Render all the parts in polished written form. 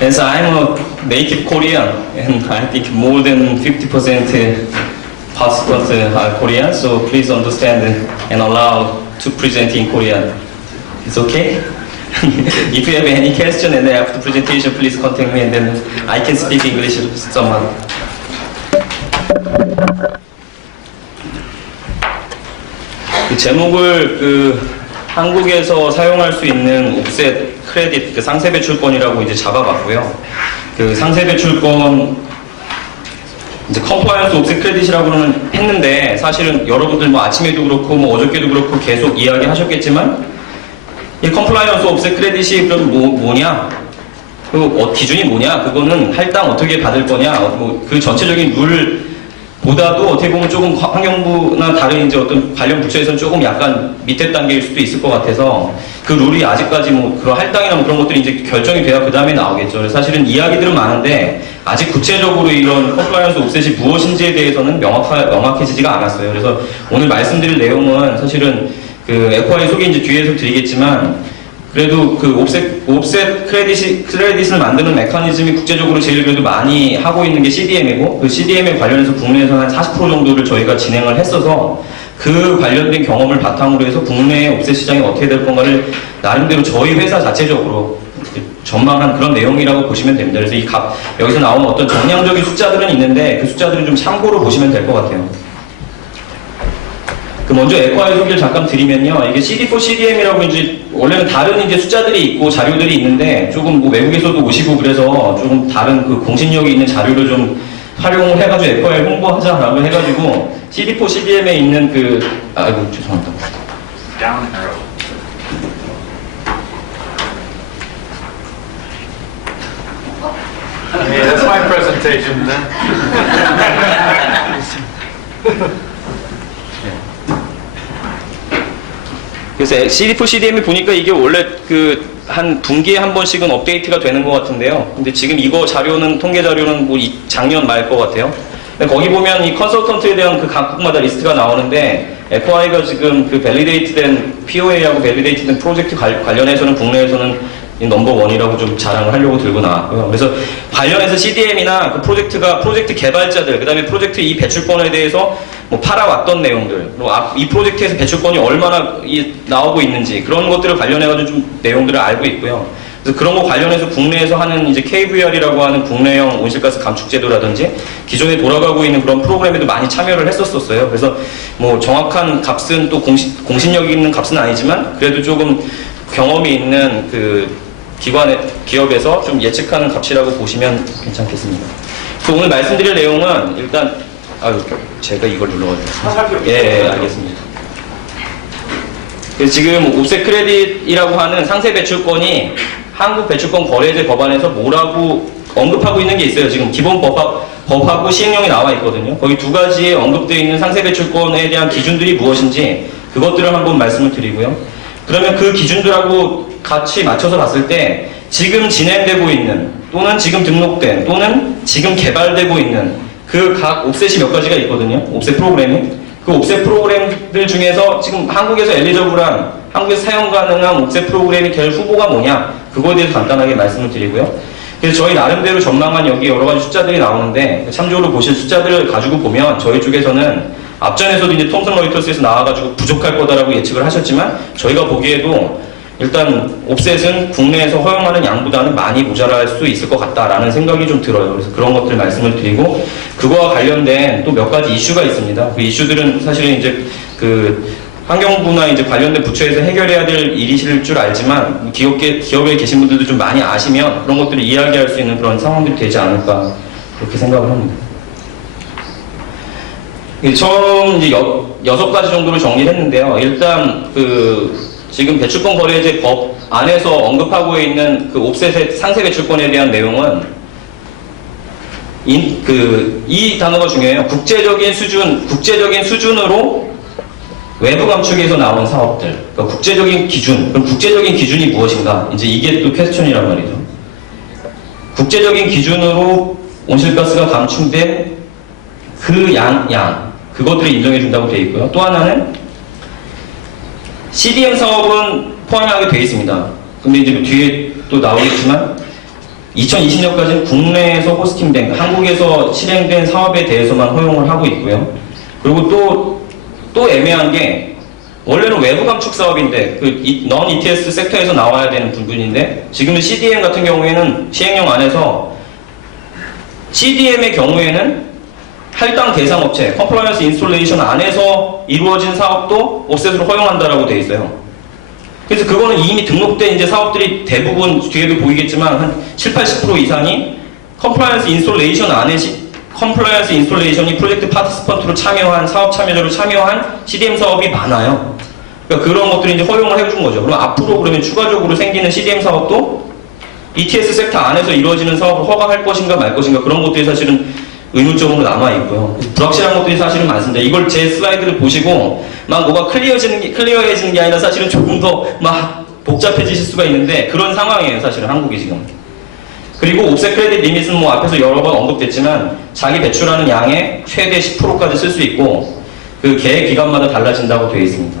Yes, I'm a native Korean, and I think more than 50% participants are Korean, so please understand and allow to present in Korean. It's okay? If you have any question and after presentation, please contact me and then I can speak English to someone. 그 제목을 한국에서 사용할 수 있는 옵셋 크레딧 상세 배출권이라고 이제 잡아봤고요. 그 상세 배출권 이제 컴플라이언스 옵셋 크레딧이라고 했는데 사실은 여러분들 뭐 아침에도 그렇고 뭐 어저께도 그렇고 계속 이야기하셨겠지만 이 컴플라이언스 옵셋 크레딧이 그럼 뭐냐? 그 기준이 뭐냐? 그거는 할당 어떻게 받을 거냐? 뭐 그 전체적인 룰보다도 어떻게 보면 조금 환경부나 다른 이제 어떤 관련 부처에서는 조금 약간 밑에 단계일 수도 있을 것 같아서 그 룰이 아직까지 뭐 그런 할당이나 뭐 그런 것들이 이제 결정이 돼야 그 다음에 나오겠죠. 그래서 사실은 이야기들은 많은데 아직 구체적으로 이런 컴플라이언스 옵셋이 무엇인지에 대해서는 명확해지지가 않았어요. 그래서 오늘 말씀드릴 내용은 사실은 그 FI 소개 이제 뒤에서 드리겠지만 그래도 그 옵셋 크레딧을 만드는 메커니즘이 국제적으로 제일 그래도 많이 하고 있는 게 CDM이고 그 CDM에 관련해서 국내에서 한 40% 정도를 저희가 진행을 했어서 그 관련된 경험을 바탕으로 해서 국내 옵셋 시장이 어떻게 될 건가를 나름대로 저희 회사 자체적으로 전망한 그런 내용이라고 보시면 됩니다. 그래서 여기서 나오는 어떤 정량적인 숫자들은 있는데 그 숫자들은 좀 참고로 보시면 될 것 같아요. 먼저 에코아이 소개를 잠깐 드리면요. 이게 CD4, CDM이라고 이제 원래는 다른 이제 숫자들이 있고 자료들이 있는데 조금 뭐 외국에서도 오시고 그래서 조금 다른 그 공신력이 있는 자료를 좀 활용을 해가지고 에코아이 홍보하자라고 해가지고 CD4, CDM에 있는 아이고 죄송합니다. Down arrow. Hey, that's my presentation then. 그래서 CD4, CDM이 보니까 이게 원래 한 분기에 한 번씩은 업데이트가 되는 것 같은데요. 근데 지금 이거 자료는, 통계 자료는 뭐 작년 말 것 같아요. 근데 거기 보면 이 컨설턴트에 대한 그 각국마다 리스트가 나오는데, FI가 지금 그 밸리데이트된, POA하고 밸리데이트된 프로젝트 관련해서는 국내에서는 넘버 원이라고 좀 자랑을 하려고 들고 나왔고요. 그래서 관련해서 CDM이나 그 프로젝트 개발자들, 그 다음에 프로젝트 이 배출권에 대해서 뭐 팔아왔던 내용들, 그리고 이 프로젝트에서 배출권이 얼마나 나오고 있는지 그런 것들을 관련해가지고 좀 내용들을 알고 있고요. 그래서 그런 거 관련해서 국내에서 하는 이제 KVR이라고 하는 국내형 온실가스 감축 제도라든지 기존에 돌아가고 있는 그런 프로그램에도 많이 참여를 했었어요. 그래서 뭐 정확한 값은 또 공신력 있는 값은 아니지만 그래도 조금 경험이 있는 기업에서 좀 예측하는 값이라고 보시면 괜찮겠습니다. 그래서 오늘 말씀드릴 내용은 일단 제가 이걸 눌러가지고 예, 알겠습니다. 그래서 지금 옵셋 크레딧이라고 하는 상세 배출권이 한국 배출권 거래제 법안에서 뭐라고 언급하고 있는 게 있어요. 지금 기본 법하고 시행령이 나와 있거든요. 거기 두 가지에 언급되어 있는 상세 배출권에 대한 기준들이 무엇인지 그것들을 한번 말씀을 드리고요. 그러면 그 기준들하고 같이 맞춰서 봤을 때 지금 진행되고 있는 또는 지금 등록된 또는 지금 개발되고 있는 그 각 옵셋이 몇 가지가 있거든요. 옵셋 프로그램이. 그 옵셋 프로그램들 중에서 지금 한국에서 엘리저블한, 한국에서 사용 가능한 옵셋 프로그램이 될 후보가 뭐냐? 그거에 대해서 간단하게 말씀을 드리고요. 그래서 저희 나름대로 전망한 여기 여러 가지 숫자들이 나오는데 참조로 보실 숫자들을 가지고 보면 저희 쪽에서는 앞전에서도 이제 톰슨 로이터스에서 나와가지고 부족할 거다라고 예측을 하셨지만 저희가 보기에도 일단 옵셋은 국내에서 허용하는 양보다는 많이 모자랄 수 있을 것 같다라는 생각이 좀 들어요. 그래서 그런 것들 말씀을 드리고 그거와 관련된 또 몇 가지 이슈가 있습니다. 그 이슈들은 사실은 이제 환경부나 이제 관련된 부처에서 해결해야 될 일이실 줄 알지만 기업에 계신 분들도 좀 많이 아시면 그런 것들을 이야기할 수 있는 그런 상황들이 되지 않을까 그렇게 생각을 합니다. 처음 이제 6가지 정도를 정리를 했는데요. 일단 지금 배출권 거래제 법 안에서 언급하고 있는 그 옵셋의 상세 배출권에 대한 내용은 이 단어가 중요해요. 국제적인 수준으로 외부 감축에서 나온 사업들. 그러니까 국제적인 기준. 그럼 국제적인 기준이 무엇인가? 이제 이게 또 퀘스천이란 말이죠. 국제적인 기준으로 온실가스가 감축된 그 그것들을 인정해준다고 되어 있고요. 또 하나는 CDM 사업은 포함하게 되어 있습니다. 근데 이제 뒤에 또 나오겠지만 2020년까지는 국내에서 호스팅된, 한국에서 실행된 사업에 대해서만 허용을 하고 있고요. 그리고 또 애매한 게, 원래는 외부 감축 사업인데, 넌 ETS 섹터에서 나와야 되는 부분인데, 지금은 CDM 같은 경우에는 시행령 안에서, CDM의 경우에는 할당 대상 업체, 컴플라이언스 인스톨레이션 안에서 이루어진 사업도 옵셋으로 허용한다라고 되어 있어요. 그래서 그거는 이미 등록된 이제 사업들이 대부분 뒤에도 보이겠지만 한 70~80% 이상이 컴플라이언스 인스톨레이션 안에 컴플라이언스 인스톨레이션이 프로젝트 파티스펀트로 참여한 사업 참여자로 참여한 CDM 사업이 많아요. 그러니까 그런 것들이 이제 허용을 해준 거죠. 그럼 앞으로 그러면 추가적으로 생기는 CDM 사업도 ETS 섹터 안에서 이루어지는 사업을 허가할 것인가 말 것인가 그런 것들이 사실은 의문점으로 남아있고요. 불확실한 것들이 사실은 많습니다. 이걸 제 슬라이드를 보시고 막 뭐가 클리어해지는 게 아니라 사실은 조금 더 막 복잡해지실 수가 있는데 그런 상황이에요. 사실은 한국이 지금. 그리고 옵셋 크레딧 리밋은 뭐 앞에서 여러 번 언급됐지만 자기 배출하는 양의 최대 10%까지 쓸 수 있고 그 계획 기간마다 달라진다고 되어 있습니다.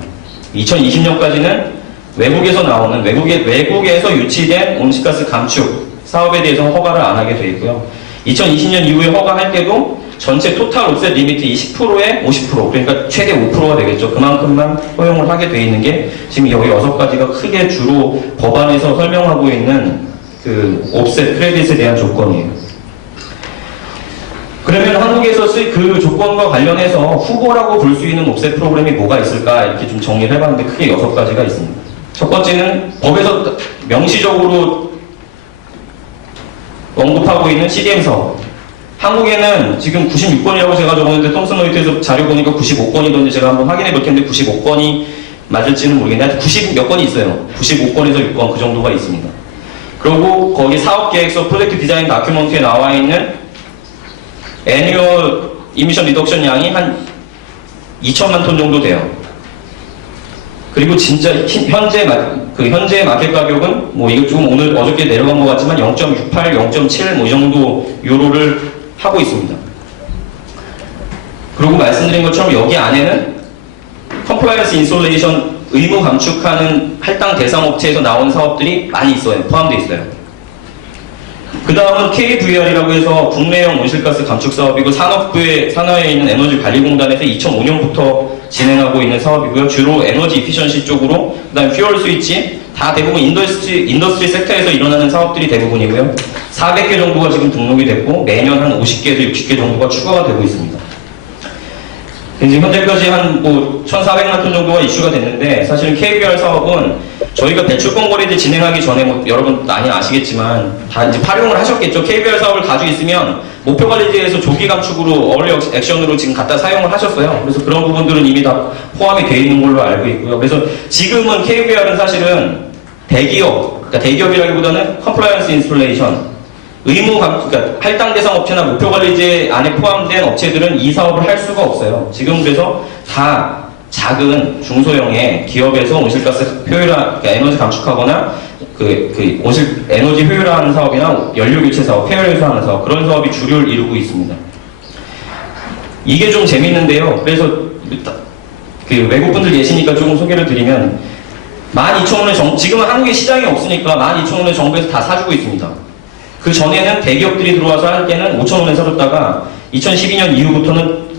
2020년까지는 외국에서 나오는 외국에서 유치된 온실가스 감축 사업에 대해서는 허가를 안 하게 되어 있고요. 2020년 이후에 허가할 때도 전체 토탈 옵셋 리미트 10%에 50% 그러니까 최대 5%가 되겠죠. 그만큼만 허용을 하게 되어 있는 게 지금 여기 6가지가 크게 주로 법안에서 설명하고 있는 그 옵셋 크레딧에 대한 조건이에요. 그러면 한국에서 그 조건과 관련해서 후보라고 볼 수 있는 옵셋 프로그램이 뭐가 있을까 이렇게 좀 정리를 해봤는데 크게 6가지가 있습니다. 첫 번째는 법에서 명시적으로 언급하고 있는 CDM 사업. 한국에는 지금 96건이라고 제가 적었는데 톰슨 로이터에서 자료 보니까 95건이던데 제가 한번 확인해 볼 텐데 95건이 맞을지는 모르겠는데 90 몇 건이 있어요. 95건에서 6건 그 정도가 있습니다. 그리고 거기 사업계획서 프로젝트 디자인 다큐먼트에 나와 있는 애니얼 이미션 리덕션 양이 한 2천만 톤 정도 돼요. 그리고 진짜 현재 마켓 가격은 뭐 이거 조금 오늘 어저께 내려간 것 같지만 0.68, 0.7 뭐 이 정도 유로를 하고 있습니다. 그리고 말씀드린 것처럼 여기 안에는 컴플라이언스 인솔레이션 의무 감축하는 할당 대상 업체에서 나온 사업들이 많이 있어요. 포함되어 있어요. 그 다음은 KVR이라고 해서 국내형 온실가스 감축 사업이고 산하에 있는 에너지관리공단에서 2005년부터 진행하고 있는 사업이고요. 주로 에너지 이피션시 쪽으로, 그 다음에 퓨얼 스위치, 다 대부분 인더스트리 섹터에서 일어나는 사업들이 대부분이고요. 400개 정도가 지금 등록이 됐고 매년 한 50개에서 60개 정도가 추가가 되고 있습니다. 지금 현재까지 한 뭐 1,400만 톤 정도가 이슈가 됐는데 사실은 KBR 사업은 저희가 배출권 거래제 진행하기 전에 뭐 여러분 많이 아시겠지만 다 이제 활용을 하셨겠죠. KBR 사업을 가지고 있으면 목표관리제에서 조기 감축으로 얼리 액션으로 지금 갖다 사용을 하셨어요. 그래서 그런 부분들은 이미 다 포함이 되어 있는 걸로 알고 있고요. 그래서 지금은 KBR은 사실은 대기업, 그러니까 대기업이라기보다는 컴플라이언스 인스톨레이션 그러니까 할당 대상 업체나 목표관리제 안에 포함된 업체들은 이 사업을 할 수가 없어요. 지금 그래서 다 작은 중소형의 기업에서 온실가스 효율화, 그러니까 에너지 감축하거나 에너지 효율화하는 사업이나 연료 교체 사업, 폐열 해소하는 사업 그런 사업이 주류를 이루고 있습니다. 이게 좀 재밌는데요. 그래서 그 외국 분들 계시니까 조금 소개를 드리면 12,000원에 지금은 한국에 시장이 없으니까 12,000원에 정부에서 다 사주고 있습니다. 그 전에는 대기업들이 들어와서 할 때는 5,000원에 사줬다가 2012년 이후부터는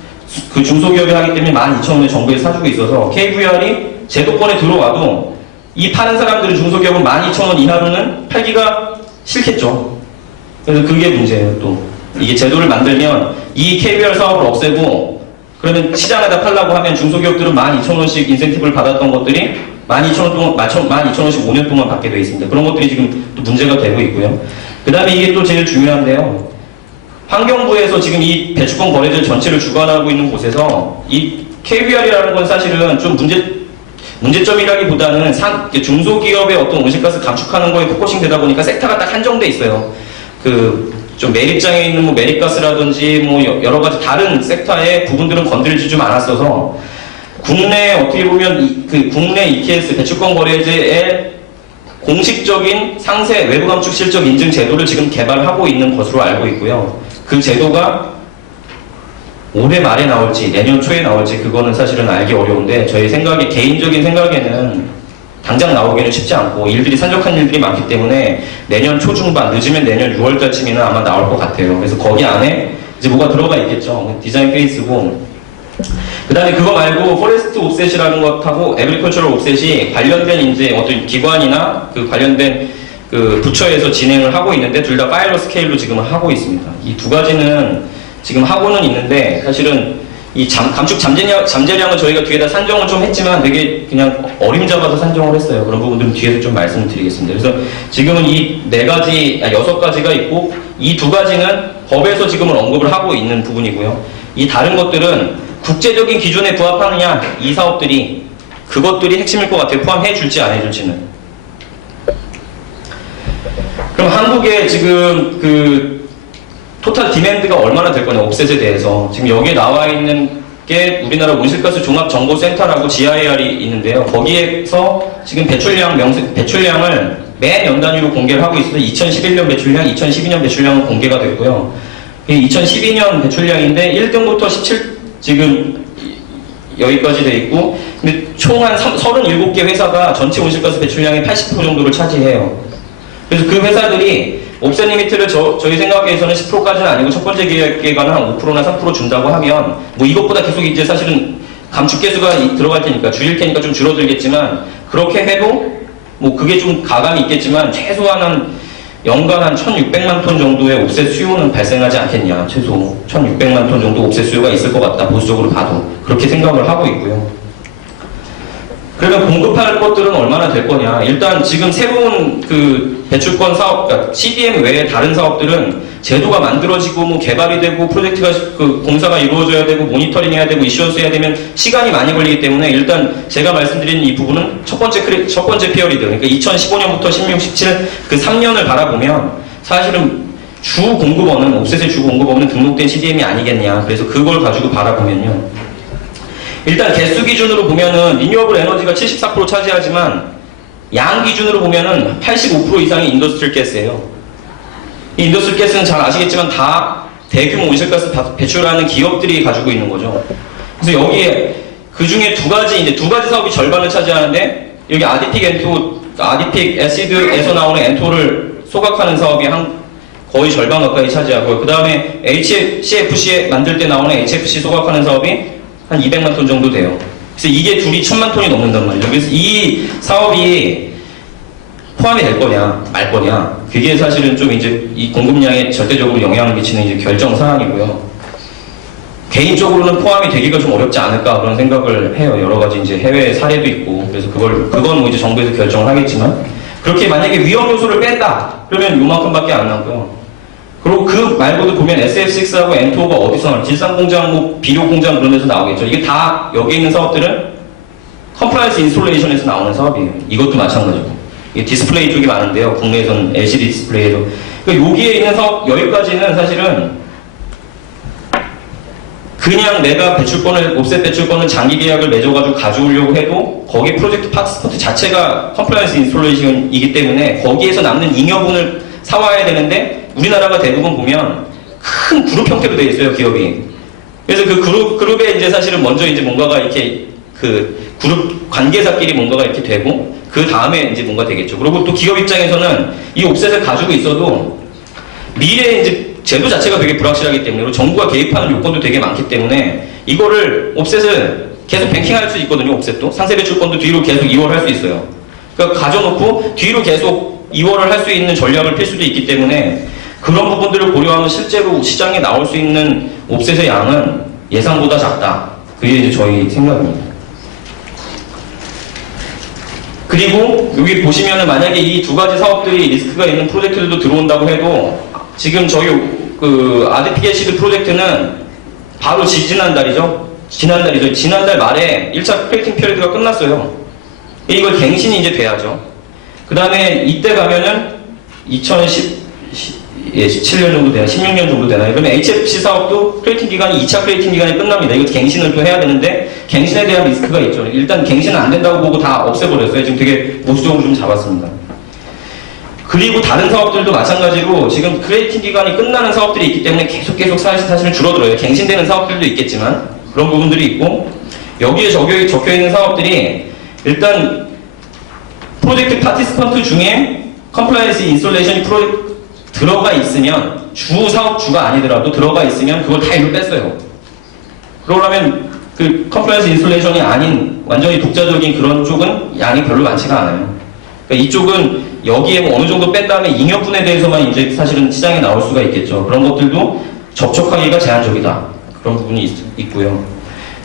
그 중소기업이 하기 때문에 12,000원에 정부에서 사주고 있어서 KVR이 제도권에 들어와도 이 파는 사람들은 중소기업은 12,000원 이하로는 팔기가 싫겠죠. 그래서 그게 문제예요. 또 이게 제도를 만들면 이 KVR 사업을 없애고 그러면 시장에다 팔라고 하면 중소기업들은 12,000원씩 인센티브를 받았던 것들이 12,000원씩 5년 동안 받게 되어 있습니다. 그런 것들이 지금 또 문제가 되고 있고요. 그 다음에 이게 또 제일 중요한데요. 환경부에서 지금 이 배출권 거래제 전체를 주관하고 있는 곳에서 이 KBR이라는 건 사실은 좀 문제점이라기보다는 중소기업의 어떤 온실가스 감축하는 거에 포커싱 되다 보니까 섹터가 딱 한정돼 있어요. 좀 매립장에 있는 뭐 매립가스라든지 뭐 여러 가지 다른 섹터의 부분들은 건드리지 좀 않았어서 국내 어떻게 보면 국내 ETS 배출권 거래제의 공식적인 상세 외부 감축 실적 인증 제도를 지금 개발하고 있는 것으로 알고 있고요. 그 제도가 올해 말에 나올지 내년 초에 나올지 그거는 사실은 알기 어려운데 저희 개인적인 생각에는 당장 나오기는 쉽지 않고 일들이 산적한 일들이 많기 때문에 내년 초중반 늦으면 내년 6월달쯤이나 아마 나올 것 같아요. 그래서 거기 안에 이제 뭐가 들어가 있겠죠. 디자인 페이스고 그 다음에 그거 말고 포레스트 옵셋이라는 것하고 에그리컬처럴 옵셋이 관련된 이제 어떤 기관이나 그 관련된 그 부처에서 진행을 하고 있는데 둘 다 파일럿 스케일로 지금 하고 있습니다. 이 두 가지는 지금 하고는 있는데 사실은 이 감축 잠재량은 저희가 뒤에다 산정을 좀 했지만 되게 그냥 어림잡아서 산정을 했어요. 그런 부분들은 뒤에서 좀 말씀을 드리겠습니다. 그래서 지금은 이 6가지가 있고 이 2가지는 법에서 지금은 언급을 하고 있는 부분이고요. 이 다른 것들은 국제적인 기준에 부합하느냐 이 사업들이 그것들이 핵심일 것 같아요. 포함해 줄지 안 해줄지는. 그럼 한국에 지금 그 토탈 디맨드가 얼마나 될 거냐 옵셋에 대해서 지금 여기에 나와 있는 게 우리나라 온실가스 종합정보센터라고 GIR이 있는데요. 거기에서 지금 배출량을 매년 단위로 공개를 하고 있어서 2011년 배출량, 2012년 배출량은 공개가 됐고요. 2012년 배출량인데 1등부터 17 지금 여기까지 돼 있고 근데 총 한 37개 회사가 전체 온실가스 배출량의 80% 정도를 차지해요. 그래서 그 회사들이 옵셋 리미트를 저희 생각에서는 10%까지는 아니고 첫 번째 기획기간은 한 5%나 3% 준다고 하면 뭐 이것보다 계속 이제 사실은 감축계수가 들어갈 테니까 줄일 테니까 좀 줄어들겠지만 그렇게 해도 뭐 그게 좀 가감이 있겠지만 최소한 한 연간 한 1,600만 톤 정도의 옵셋 수요는 발생하지 않겠냐. 최소 1,600만 톤 정도 옵셋 수요가 있을 것 같다. 보수적으로 봐도. 그렇게 생각을 하고 있고요. 그러면 공급할 것들은 얼마나 될 거냐. 일단 지금 새로운 그 배출권 사업, 그러니까 CDM 외에 다른 사업들은 제도가 만들어지고 뭐 개발이 되고 프로젝트가 그 공사가 이루어져야 되고 모니터링 해야 되고 이슈언스 해야 되면 시간이 많이 걸리기 때문에 일단 제가 말씀드린 이 부분은 첫 번째 피어리드, 그러니까 2015년부터 16, 17 그 3년을 바라보면 사실은 주 공급원은 옵셋의 주 공급원은 등록된 CDM이 아니겠냐. 그래서 그걸 가지고 바라보면요. 일단 개수 기준으로 보면은 리뉴어블 에너지가 74% 차지하지만 양 기준으로 보면은 85% 이상이 인더스트리얼 가스예요. 이 인더스트리얼 가스는 잘 아시겠지만 다 대규모 온실가스 배출하는 기업들이 가지고 있는 거죠. 그래서 여기에 그 중에 두 가지 사업이 절반을 차지하는데 여기 아디픽 애시드에서 나오는 엔토를 소각하는 사업이 거의 절반 가까이 차지하고요. 그 다음에 HCFC에 만들 때 나오는 HFC 소각하는 사업이 한 200만 톤 정도 돼요. 그래서 이게 둘이 1,000만 톤이 넘는단 말이죠. 그래서 이 사업이 포함이 될 거냐, 말 거냐, 그게 사실은 좀 이제 이 공급량에 절대적으로 영향을 미치는 이제 결정 사항이고요. 개인적으로는 포함이 되기가 좀 어렵지 않을까 그런 생각을 해요. 여러 가지 이제 해외 사례도 있고. 그래서 그건 뭐 이제 정부에서 결정을 하겠지만, 그렇게 만약에 위험 요소를 뺀다, 그러면 요만큼밖에 안 나고요. 그리고 그 말고도 보면 SF6하고 N2가 어디서 나와요? 질산공장, 뭐 비료공장 그런 데서 나오겠죠. 이게 다 여기 있는 사업들은 컴플라이언스 인스톨레이션에서 나오는 사업이에요. 이것도 마찬가지고. 이게 디스플레이 쪽이 많은데요. 국내에서는 LCD 디스플레이로. 그러니까 여기에 있는 사업 여기까지는 사실은 그냥 내가 옵셋 배출권을 장기 계약을 맺어가지고 가져오려고 해도 거기 프로젝트 파트스포트 자체가 컴플라이언스 인스톨레이션이기 때문에 거기에서 남는 잉여분을 사와야 되는데 우리나라가 대부분 보면 큰 그룹 형태로 되어 있어요, 기업이. 그래서 그 그룹에 이제 사실은 먼저 이제 뭔가가 이렇게 그 그룹 관계사끼리 뭔가가 이렇게 되고 그 다음에 이제 뭔가 되겠죠. 그리고 또 기업 입장에서는 이 옵셋을 가지고 있어도 미래에 이제 제도 자체가 되게 불확실하기 때문에 그리고 정부가 개입하는 요건도 되게 많기 때문에 이거를 옵셋을 계속 뱅킹할 수 있거든요, 옵셋도. 상세 배출권도 뒤로 계속 이월할 수 있어요. 그러니까 가져놓고 뒤로 계속 이월을 할 수 있는 전략을 필 수도 있기 때문에 그런 부분들을 고려하면 실제로 시장에 나올 수 있는 옵셋의 양은 예상보다 작다. 그게 이제 저희 생각입니다. 그리고 여기 보시면은 만약에 이 두 가지 사업들이 리스크가 있는 프로젝트들도 들어온다고 해도 지금 저희 그 아디픽 애시드 프로젝트는 바로 지난달이죠. 지난달 말에 1차 크레이팅 피리드가 끝났어요. 이걸 갱신이 이제 돼야죠. 그 다음에 이때 가면은 17년 정도 되나 16년 정도 되나요? 그러면 HFC 사업도 크레이팅 기간이 2차 크레이팅 기간이 끝납니다. 이거 갱신을 또 해야 되는데 갱신에 대한 리스크가 있죠. 일단 갱신은 안 된다고 보고 다 없애버렸어요. 지금 되게 보수적으로 좀 잡았습니다. 그리고 다른 사업들도 마찬가지로 지금 크레이팅 기간이 끝나는 사업들이 있기 때문에 계속 사실은 줄어들어요. 갱신되는 사업들도 있겠지만 그런 부분들이 있고 여기에 적혀있는 사업들이 일단 프로젝트 파티스펀트 중에 컴플라이언스 인스톨레이션이 들어가 있으면 주 사업주가 아니더라도 들어가 있으면 그걸 다 일로 뺐어요. 그러려면 그 컴플라이언스 인스톨레이션이 아닌 완전히 독자적인 그런 쪽은 양이 별로 많지가 않아요. 그러니까 이쪽은 여기에 뭐 어느 정도 뺀 다음에 잉여분에 대해서만 이제 사실은 시장에 나올 수가 있겠죠. 그런 것들도 접촉하기가 제한적이다. 그런 부분이 있고요.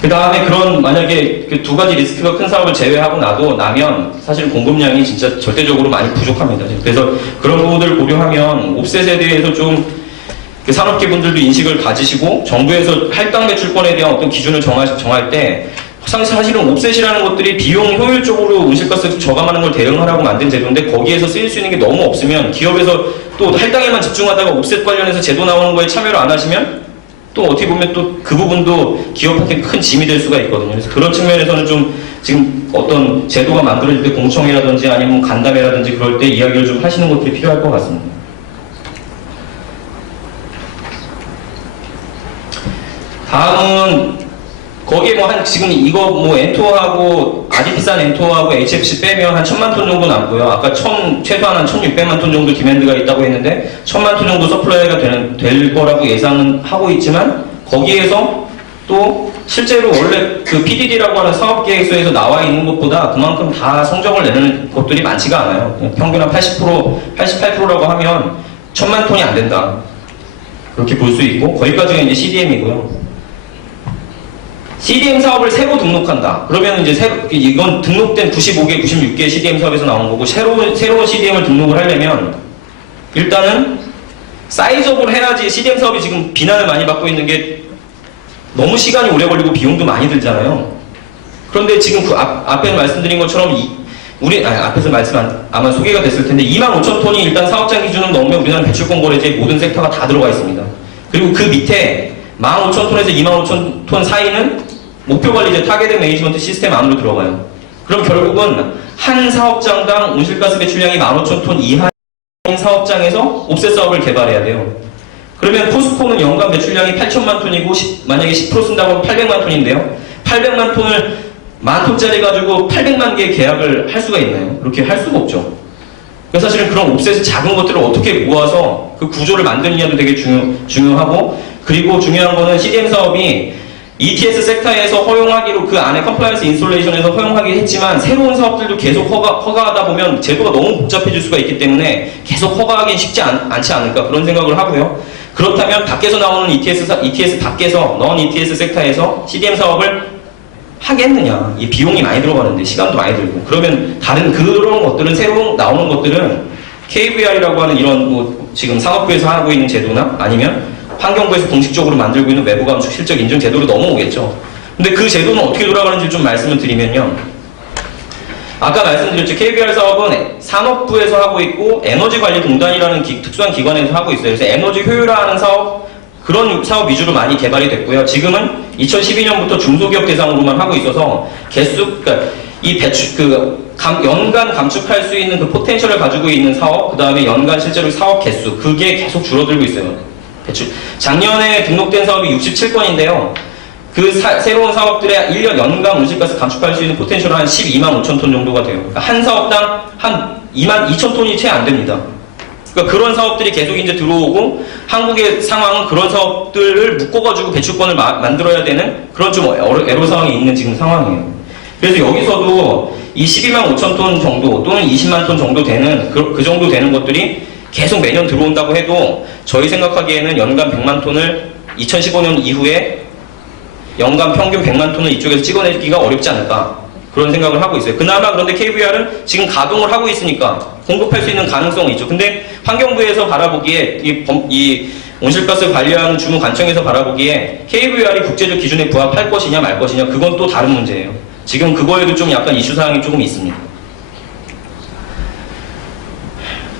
그 다음에 그런 만약에 그 두 가지 리스크가 큰 사업을 제외하고 나면 사실 공급량이 진짜 절대적으로 많이 부족합니다. 그래서 그런 부분들을 고려하면 옵셋에 대해서 좀 그 산업계분들도 인식을 가지시고 정부에서 할당 매출권에 대한 어떤 기준을 정할 때 사실은 옵셋이라는 것들이 비용 효율적으로 온실가스 저감하는 걸 대응하라고 만든 제도인데 거기에서 쓰일 수 있는 게 너무 없으면 기업에서 또 할당에만 집중하다가 옵셋 관련해서 제도 나오는 거에 참여를 안 하시면 또 어떻게 보면 또 그 부분도 기업한테 큰 짐이 될 수가 있거든요. 그래서 그런 측면에서는 좀 지금 어떤 제도가 만들어질 때 공청회라든지 아니면 간담회라든지 그럴 때 이야기를 좀 하시는 것들이 필요할 것 같습니다. 다음은 거기에 뭐 한 지금 이거 뭐 엔토하고 아주 비싼 엔토하고 HFC 빼면 한 1000만 톤 정도 남고요. 아까 최소한 한 1600만 톤 정도 디맨드가 있다고 했는데 1000만 톤 정도 서플라이가 될 거라고 예상은 하고 있지만 거기에서 또 실제로 원래 그 PDD라고 하는 사업계획서에서 나와 있는 것보다 그만큼 다 성적을 내는 것들이 많지가 않아요. 평균 한 80%, 88%라고 하면 1000만 톤이 안 된다. 그렇게 볼 수 있고 거기까지가 이제 CDM이고요. CDM 사업을 새로 등록한다. 그러면 이제 이건 등록된 95개, 96개 CDM 사업에서 나온 거고 새로운 CDM을 등록을 하려면 일단은 사이즈업을 해야지. CDM 사업이 지금 비난을 많이 받고 있는 게 너무 시간이 오래 걸리고 비용도 많이 들잖아요. 그런데 지금 그 앞에 말씀드린 것처럼 앞에서 아마 소개가 됐을 텐데 25,000톤이 일단 사업장 기준을 넘으면 우리나라 배출권 거래제 모든 섹터가 다 들어가 있습니다. 그리고 그 밑에 15,000톤에서 25,000톤 사이는 목표관리제 타겟 매니지먼트 시스템 안으로 들어가요. 그럼 결국은 한 사업장당 온실가스 배출량이 15,000톤 이하인 사업장에서 옵셋 사업을 개발해야 돼요. 그러면 포스코는 연간 배출량이 8천만 톤이고 만약에 10% 쓴다고 하면 800만 톤인데요. 800만 톤을 10,000톤짜리 가지고 800만 개의 계약을 할 수가 있나요? 그렇게 할 수가 없죠. 그래서 사실은 그런 옵셋의 작은 것들을 어떻게 모아서 그 구조를 만드느냐도 되게 중요하고, 그리고 중요한 거는 CDM 사업이 ETS 섹터에서 허용하기로 그 안에 컴플라이언스 인솔레이션에서 허용하긴 했지만 새로운 사업들도 계속 허가하다 보면 제도가 너무 복잡해질 수가 있기 때문에 계속 허가하기는 쉽지 않지 않을까 그런 생각을 하고요. 그렇다면 밖에서 나오는 ETS 밖에서 non ETS 섹터에서 CDM 사업을 하겠느냐. 이 비용이 많이 들어가는데 시간도 많이 들고, 그러면 다른 그런 것들은 새로 나오는 것들은 KVR이라고 하는 이런 뭐 지금 산업부에서 하고 있는 제도나 아니면 환경부에서 공식적으로 만들고 있는 외부 감축 실적 인증 제도로 넘어오겠죠. 근데 그 제도는 어떻게 돌아가는지 좀 말씀을 드리면요. 아까 말씀드렸죠. KBR 사업은 산업부에서 하고 있고 에너지관리공단이라는 특수한 기관에서 하고 있어요. 그래서 에너지 효율화하는 사업, 그런 사업 위주로 많이 개발이 됐고요. 지금은 2012년부터 중소기업 대상으로만 하고 있어서 그러니까 이 연간 감축할 수 있는 그 포텐셜을 가지고 있는 사업, 그 다음에 연간 실제로 사업 개수, 그게 계속 줄어들고 있어요. 작년에 등록된 사업이 67건인데요. 그 새로운 사업들의 1년 연간 온실가스 감축할 수 있는 포텐셜은 한 12만 5천 톤 정도가 돼요. 그러니까 한 사업당 한 2만 2천 톤이 채 안 됩니다. 그러니까 그런 사업들이 계속 이제 들어오고, 한국의 상황은 그런 사업들을 묶어가지고 배출권을 만들어야 되는 그런 좀 애로 상황이 있는 지금 상황이에요. 그래서 여기서도 이 12만 5천 톤 정도 또는 20만 톤 정도 되는 그 정도 되는 것들이 계속 매년 들어온다고 해도 저희 생각하기에는 연간 100만 톤을 2015년 이후에 연간 평균 100만 톤을 이쪽에서 찍어내기가 어렵지 않을까 그런 생각을 하고 있어요. 그나마 그런데 KVR은 지금 가동을 하고 있으니까 공급할 수 있는 가능성은 있죠. 근데 환경부에서 바라보기에 이 온실가스 관리하는 주무 관청에서 바라보기에 KVR이 국제적 기준에 부합할 것이냐 말 것이냐, 그건 또 다른 문제예요. 지금 그거에도 좀 약간 이슈사항이 조금 있습니다.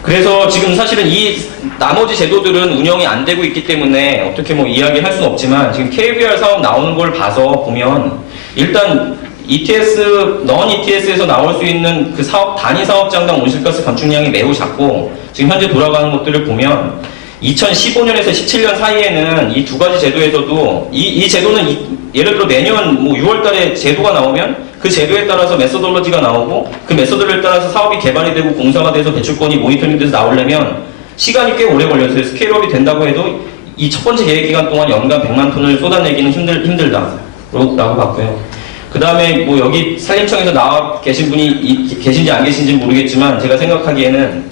그래서 지금 사실은 이 나머지 제도들은 운영이 안 되고 있기 때문에 어떻게 뭐 이야기할 수는 없지만, 지금 KBR 사업 나오는 걸 봐서 보면 일단 ETS, non ETS에서 나올 수 있는 그 단위 사업장당 온실가스 감축량이 매우 작고, 지금 현재 돌아가는 것들을 보면 2015년에서 17년 사이에는 이 두 가지 제도에서도 이 제도는 예를 들어 내년 뭐 6월 달에 제도가 나오면 그 제도에 따라서 메소돌로지가 나오고 그 메소드를 따라서 사업이 개발이 되고 공사가 돼서 배출권이 모니터링 돼서 나오려면 시간이 꽤 오래 걸려서 스케일업이 된다고 해도 이 첫 번째 계획 기간 동안 연간 100만 톤을 쏟아내기는 힘들다라고 봤고요. 그 다음에 뭐 여기 산림청에서 나와 계신 분이 계신지 안 계신지 모르겠지만 제가 생각하기에는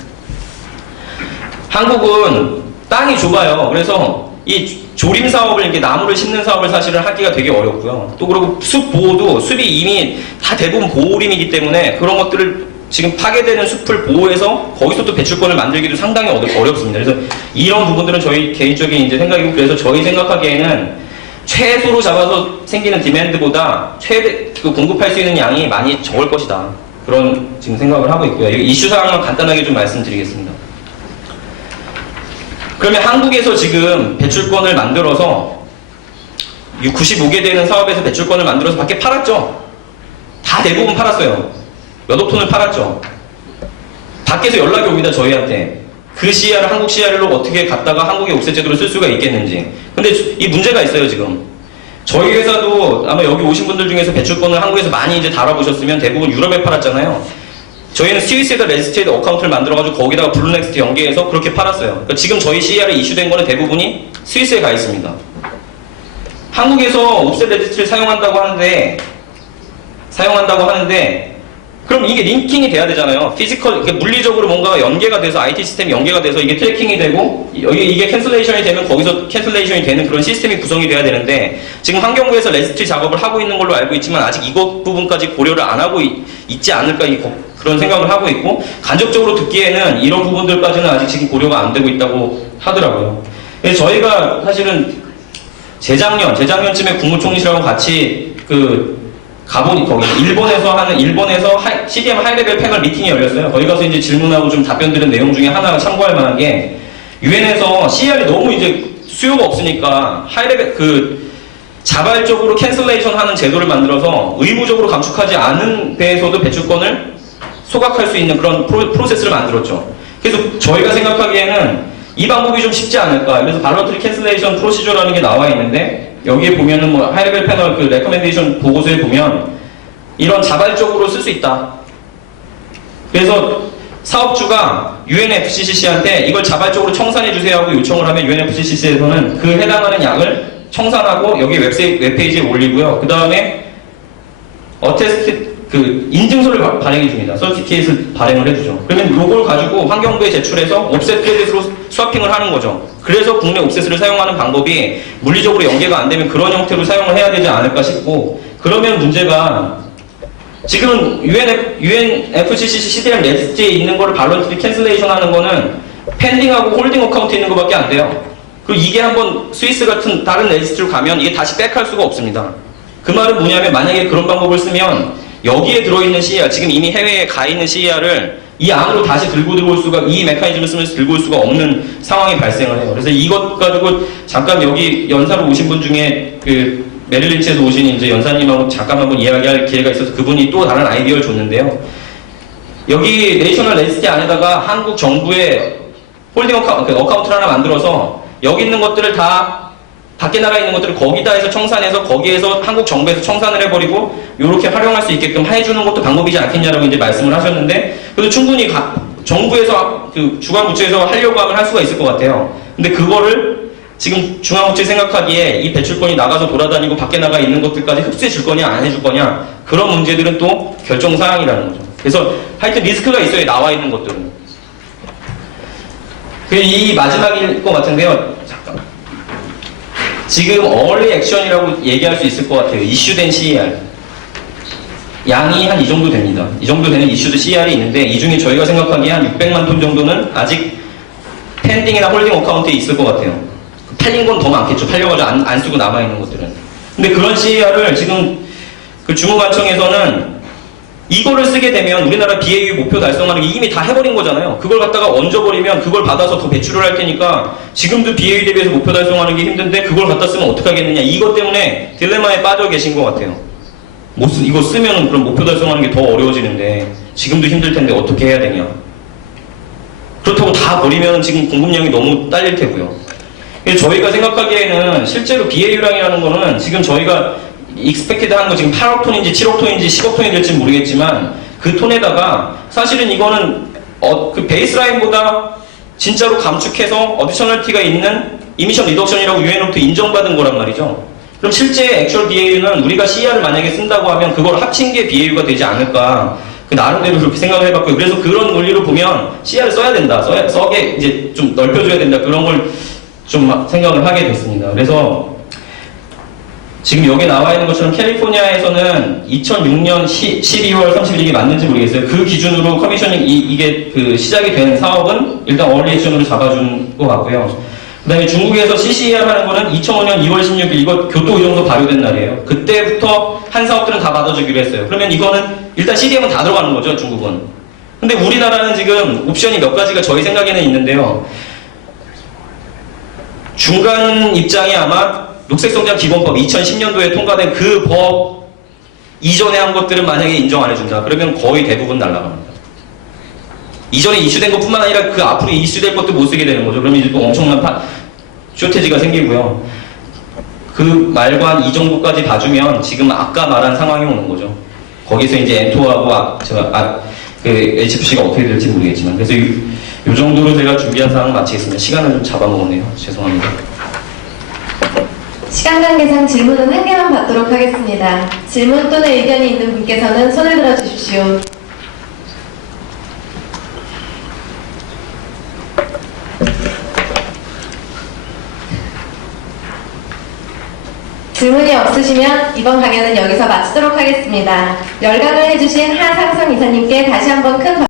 한국은 땅이 좁아요. 그래서 이 조림 사업을 이렇게 나무를 심는 사업을 사실은 하기가 되게 어렵고요. 또 그리고 숲 보호도 숲이 이미 다 대부분 보호림이기 때문에 그런 것들을 지금 파괴되는 숲을 보호해서 거기서 또 배출권을 만들기도 상당히 어렵습니다. 그래서 이런 부분들은 저희 개인적인 이제 생각이고 그래서 저희 생각하기에는 최소로 잡아서 생기는 디맨드보다 최대 공급할 수 있는 양이 많이 적을 것이다. 그런 지금 생각을 하고 있고요. 이슈 사항만 간단하게 좀 말씀드리겠습니다. 그러면 한국에서 지금 배출권을 만들어서 95개 되는 사업에서 배출권을 만들어서 밖에 팔았죠. 다 대부분 팔았어요. 몇억 톤을 팔았죠. 밖에서 연락이 옵니다. 저희한테. 그 CR을 한국 CR로 어떻게 갖다가 한국의 옥세 제도를 쓸 수가 있겠는지. 근데 이 문제가 있어요. 지금. 저희 회사도 아마 여기 오신 분들 중에서 배출권을 한국에서 많이 이제 다뤄보셨으면 대부분 유럽에 팔았잖아요. 저희는 스위스에다 레지스트레이드 어카운트를 만들어가지고 거기다가 블루넥스트 연계해서 그렇게 팔았어요. 그러니까 지금 저희 CR에 이슈된 거는 대부분이 스위스에 가 있습니다. 한국에서 옵셋 레지스트를 사용한다고 하는데 그럼 이게 링킹이 돼야 되잖아요. 피지컬, 물리적으로 뭔가 연계가 돼서 IT 시스템이 연계가 돼서 이게 트래킹이 되고 이게 캔슬레이션이 되면 거기서 캔슬레이션이 되는 그런 시스템이 구성이 돼야 되는데 지금 환경부에서 레지스트리 작업을 하고 있는 걸로 알고 있지만 아직 이것 부분까지 고려를 안 하고 있지 않을까 그런 생각을 하고 있고 간접적으로 듣기에는 이런 부분들까지는 아직 지금 고려가 안 되고 있다고 하더라고요. 그래서 저희가 사실은 재작년쯤에 국무총리실하고 같이 가보니 거기 일본에서 CDM 하이레벨 패널 미팅이 열렸어요. 거기 가서 이제 질문하고 좀 답변 드린 내용 중에 하나가 참고할 만한 게 유엔에서 CR이 너무 이제 수요가 없으니까 하이레벨 자발적으로 캔슬레이션 하는 제도를 만들어서 의무적으로 감축하지 않은 데에서도 배출권을 소각할 수 있는 그런 프로세스를 만들었죠. 그래서 저희가 생각하기에는 이 방법이 좀 쉽지 않을까. 그래서 발런트리 캔슬레이션 프로시저라는 게 나와 있는데 여기에 보면은 뭐 하이레벨 패널 레커멘데이션 보고서에 보면 이런 자발적으로 쓸 수 있다. 그래서 사업주가 UNFCCC한테 이걸 자발적으로 청산해 주세요 하고 요청을 하면 UNFCCC에서는 그 해당하는 양을 청산하고 여기 웹페이지에 올리고요. 그 다음에 인증서를 발행해 줍니다. 서티피케이트를 발행을 해주죠. 그러면 이걸 가지고 환경부에 제출해서 옵셋 크레딧으로 스와핑을 하는 거죠. 그래서 국내 옵셋을 사용하는 방법이 물리적으로 연계가 안 되면 그런 형태로 사용을 해야 되지 않을까 싶고 그러면 문제가 지금은 UNFCCC CDM 레지스트에 있는 거를 발런트리 캔슬레이션 하는 거는 펜딩하고 홀딩 어카운트에 있는 거밖에 안 돼요. 그리고 이게 한번 스위스 같은 다른 레지스트로 가면 이게 다시 백할 수가 없습니다. 그 말은 뭐냐면 만약에 그런 방법을 쓰면 여기에 들어있는 CER, 지금 이미 해외에 가 있는 CER을 이 안으로 다시 들고 들어올 수가, 이 메커니즘을 쓰면서 들고 올 수가 없는 상황이 발생을 해요. 그래서 이것 가지고 잠깐 여기 연사로 오신 분 중에 메릴린치에서 오신 이제 연사님하고 잠깐 한번 이야기할 기회가 있어서 그분이 또 다른 아이디어를 줬는데요. 여기 내셔널 레지스트 안에다가 한국 정부의 홀딩 어카운트를 하나 만들어서 여기 있는 것들을 다 밖에 나가 있는 것들을 거기다 해서 청산해서 거기에서 한국 정부에서 청산을 해버리고 이렇게 활용할 수 있게끔 해주는 것도 방법이지 않겠냐라고 이제 말씀을 하셨는데 그래도 충분히 정부에서 주관부처에서 하려고 하면 할 수가 있을 것 같아요. 근데 그거를 지금 중앙부처에 생각하기에 이 배출권이 나가서 돌아다니고 밖에 나가 있는 것들까지 흡수해 줄 거냐 안 해줄 거냐 그런 문제들은 또 결정사항이라는 거죠. 그래서 하여튼 리스크가 있어요. 나와 있는 것들은. 이 마지막일 것 같은데요. 지금 얼리 액션이라고 얘기할 수 있을 것 같아요. 이슈된 CER. 양이 한 이 정도 됩니다. 이 정도 되는 이슈드 CER이 있는데 이 중에 저희가 생각하기에 한 600만 톤 정도는 아직 펜딩이나 홀딩 어카운트에 있을 것 같아요. 팔린 건 더 많겠죠. 팔려가지고 안 쓰고 남아있는 것들은. 근데 그런 CER을 지금 주무관청에서는 이거를 쓰게 되면 우리나라 BAU 목표 달성하는 게 이미 다 해버린 거잖아요. 그걸 갖다가 얹어버리면 그걸 받아서 더 배출을 할 테니까 지금도 BAU 대비해서 목표 달성하는 게 힘든데 그걸 갖다 쓰면 어떡하겠느냐. 이것 때문에 딜레마에 빠져 계신 것 같아요. 이거 쓰면 그럼 목표 달성하는 게 더 어려워지는데 지금도 힘들 텐데 어떻게 해야 되냐. 그렇다고 다 다 버리면 지금 공급량이 너무 딸릴 테고요. 그래서 저희가 생각하기에는 실제로 BAU량이라는 거는 지금 저희가 익스펙티드 하는 거 지금 8억 톤인지 7억 톤인지 10억 톤이 될지 모르겠지만 그 톤에다가 사실은 이거는 그 베이스라인보다 진짜로 감축해서 어디셔널티가 있는 이미션 리덕션이라고 유엔으로부터 인정받은 거란 말이죠. 그럼 실제 액츄얼 BAU는 우리가 CER을 만약에 쓴다고 하면 그걸 합친 게 BAU가 되지 않을까. 그 나름대로 그렇게 생각을 해봤고요. 그래서 그런 논리로 보면 CER을 써야 된다. 써게 이제 좀 넓혀줘야 된다. 그런 걸 좀 생각을 하게 됐습니다. 그래서 지금 여기 나와 있는 것처럼 캘리포니아에서는 2006년 12월 30일 이게 맞는지 모르겠어요. 그 기준으로 커미셔닝 이게 그 시작이 된 사업은 일단 얼리 액션으로 잡아준 것 같고요. 그 다음에 중국에서 CCER 하는 거는 2005년 2월 16일 이거 교토의정서 발효된 날이에요. 그때부터 한 사업들은 다 받아주기로 했어요. 그러면 이거는 일단 CDM은 다 들어가는 거죠, 중국은. 근데 우리나라는 지금 옵션이 몇 가지가 저희 생각에는 있는데요. 중간 입장이 아마 녹색성장 기본법 2010년도에 통과된 그 법 이전에 한 것들은 만약에 인정 안 해준다. 그러면 거의 대부분 날아갑니다. 이전에 이슈된 것뿐만 아니라 그 앞으로 이슈될 것도 못 쓰게 되는 거죠. 그러면 이제 또 엄청난 쇼테지가 생기고요. 그 말관 이 정도까지 봐주면 지금 아까 말한 상황이 오는 거죠. 거기서 이제 엔토하고 그 HFC가 어떻게 될지 모르겠지만 그래서 이 정도로 제가 준비한 사항 마치겠습니다. 시간을 좀 잡아먹었네요. 죄송합니다. 시간 관계상 질문은 한 개만 받도록 하겠습니다. 질문 또는 의견이 있는 분께서는 손을 들어주십시오. 질문이 없으시면 이번 강연은 여기서 마치도록 하겠습니다. 열강을 해주신 하상성 이사님께 다시 한번 큰